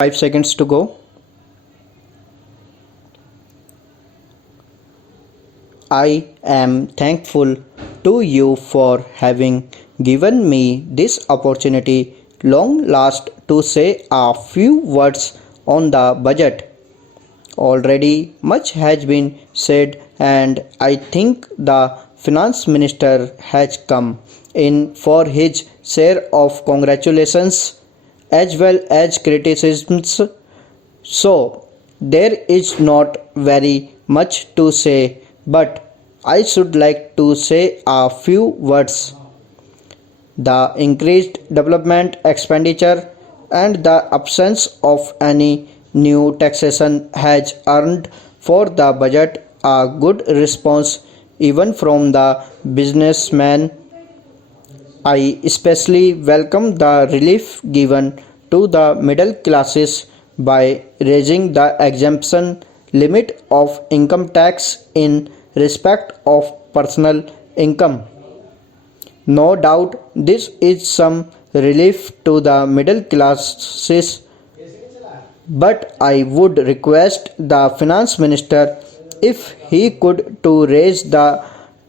5 seconds to go. I am thankful to you for having given me this opportunity long last to say a few words on the budget. Already much has been said, and I think the finance minister has come in for his share of congratulations as well as criticisms. So there is not very much to say, but I should like to say a few words. The increased development expenditure and the absence of any new taxation has earned for the budget a good response even from the businessman. I especially welcome the relief given to the middle classes by raising the exemption limit of income tax in respect of personal income. No doubt this is some relief to the middle classes, but I would request the finance minister if he could to raise the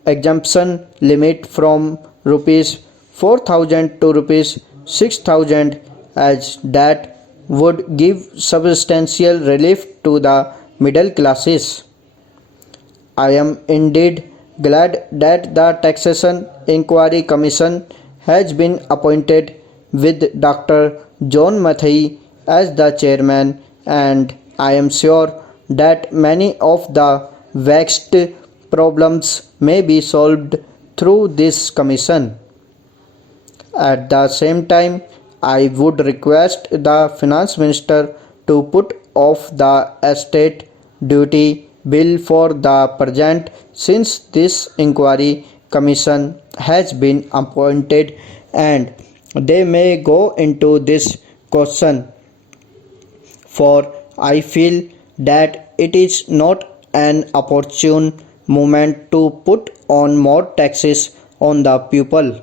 exemption limit from rupees 4,000 to rupees 6,000, as that would give substantial relief to the middle classes. I am indeed glad that the Taxation Inquiry Commission has been appointed with Dr. John Mathai as the chairman, and I am sure that many of the vexed problems may be solved through this commission. At the same time, I would request the finance minister to put off the estate duty bill for the present, since this inquiry commission has been appointed and they may go into this question, for I feel that it is not an opportune moment to put on more taxes on the people.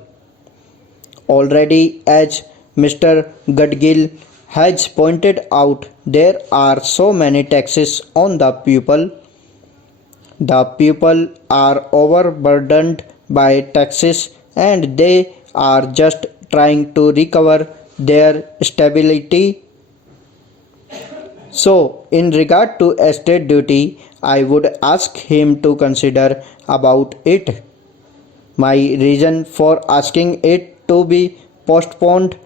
Already, as Mr. Gadgil has pointed out, there are so many taxes on the people. The people are overburdened by taxes and they are just trying to recover their stability. So, in regard to estate duty, I would ask him to consider about it. My reason for asking it to be postponed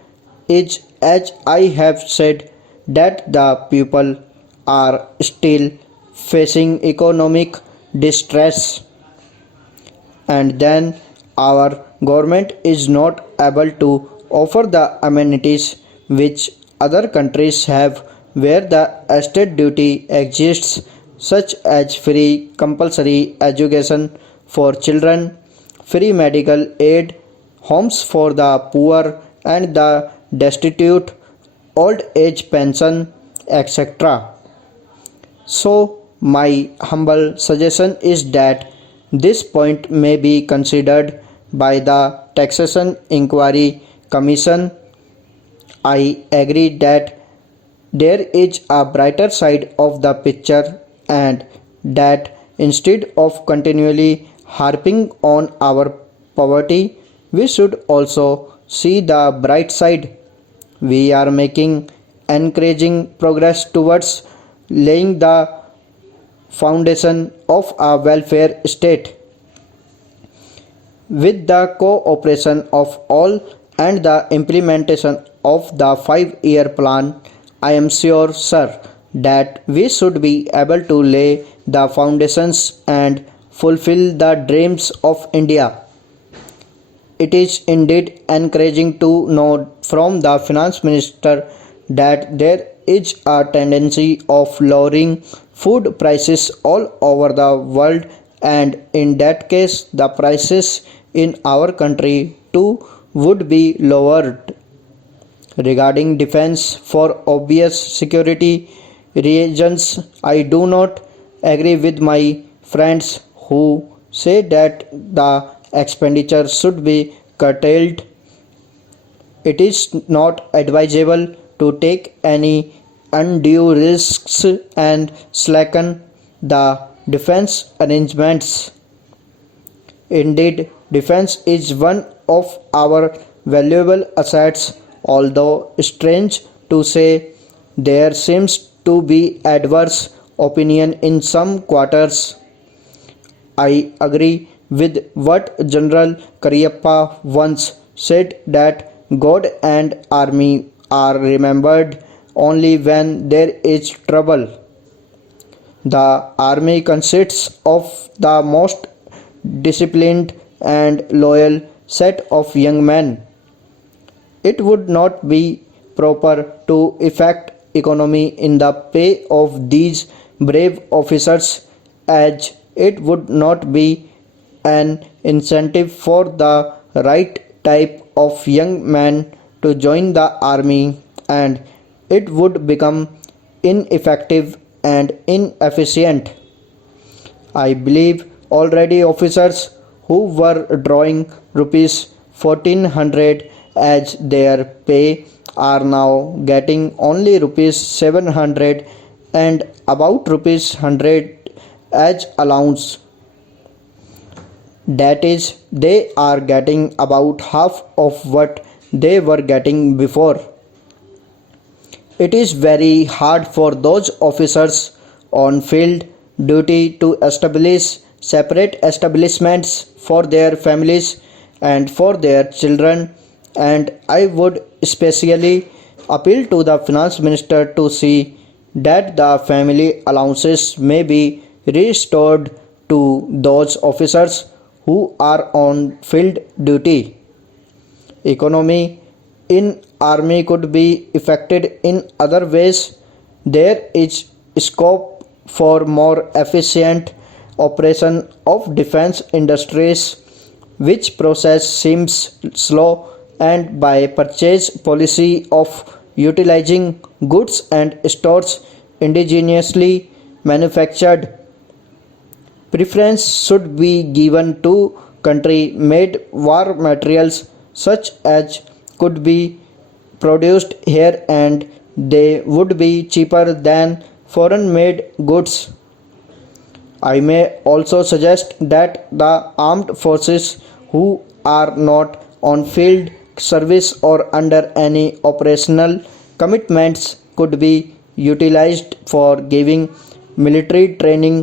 is, as I have said, that the people are still facing economic distress, and then our government is not able to offer the amenities which other countries have, where the estate duty exists, such as free compulsory education for children, free medical aid, homes for the poor and the destitute, old age pension, etc. So, my humble suggestion is that this point may be considered by the Taxation Inquiry Commission. I agree that there is a brighter side of the picture, and that instead of continually harping on our poverty, we should also see the bright side. We are making encouraging progress towards laying the foundation of a welfare state. With the cooperation of all and the implementation of the 5-year plan, I am sure, sir, that we should be able to lay the foundations and fulfill the dreams of India. It is indeed encouraging to know from the finance minister that there is a tendency of lowering food prices all over the world, and in that case the prices in our country too would be lowered. Regarding defense, for obvious security reasons, I do not agree with my friends who say that the expenditure should be curtailed. It is not advisable to take any undue risks and slacken the defense arrangements. Indeed, defense is one of our valuable assets, although strange to say, there seems to be adverse opinion in some quarters. I agree with what General Cariappa once said that God and army are remembered only when there is trouble. The army consists of the most disciplined and loyal set of young men. It would not be proper to effect economy in the pay of these brave officers, as it would not be an incentive for the right type of young man to join the army, and it would become ineffective and inefficient. I believe already officers who were drawing rupees 1400 as their pay are now getting only rupees 700 and about rupees 100 as allowance. That is, they are getting about half of what they were getting before. It is very hard for those officers on field duty to establish separate establishments for their families and for their children, and I would especially appeal to the finance minister to see that the family allowances may be restored to those officers who are on field duty. Economy in army could be effected in other ways. There is scope for more efficient operation of defense industries, which process seems slow, and by purchase policy of utilizing goods and stores indigenously manufactured. Preference should be given to country made war materials such as could be produced here and they would be cheaper than foreign made goods. I may also suggest that the armed forces who are not on field service or under any operational commitments could be utilized for giving military training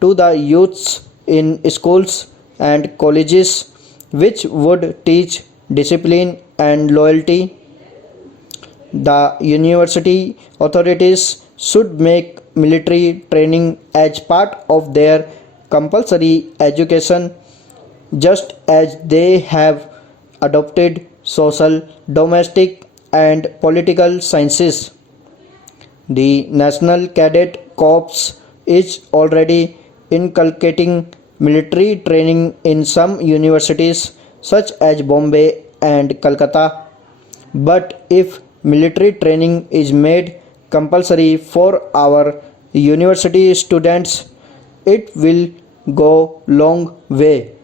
to the youths in schools and colleges, which would teach discipline and loyalty. The university authorities should make military training as part of their compulsory education, just as they have adopted social, domestic, and political sciences. The National Cadet Corps is already inculcating military training in some universities such as Bombay and Calcutta. But if military training is made compulsory for our university students, it will go long way.